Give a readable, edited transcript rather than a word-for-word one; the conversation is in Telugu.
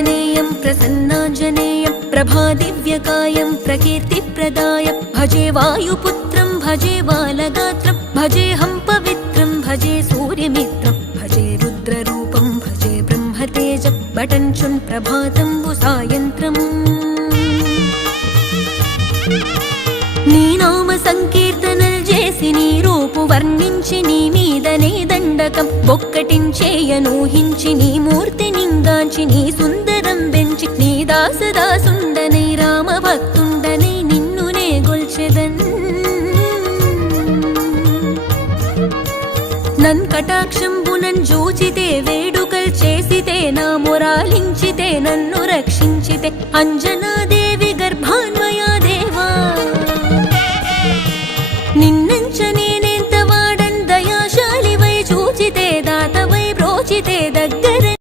प्रसन्नाञ्जनेयं प्रसन्नाञ्जनेयं प्रभादिव्यकायं प्रकीर्तिप्रदायं भजे वायुपुत्रं भजे बालगात्रं भजेऽहं पवित्रं भजे सूर्यमित्रं भजे रुद्ररूपं भजे ब्रह्मतेजं बटञ्चुं प्रभातं सायन्त्रम् నీ నామ సంకీర్తనలు చేసి నీ రూపు వర్ణించి నీ మీదనే దండకం ఒక్కటించేయనూహించి నీ మూర్తి నింగాంచి నీ సుందరం పెంచి నీ దాసదాసుండనై రామ భక్తుండనై నిన్నునే గొల్చెదన్ నన్ కటాక్షంబునన్ జూచితే వేడుకల్ చేసితే నా మొరాలించితే నన్ను రక్షించితే అంజనాదే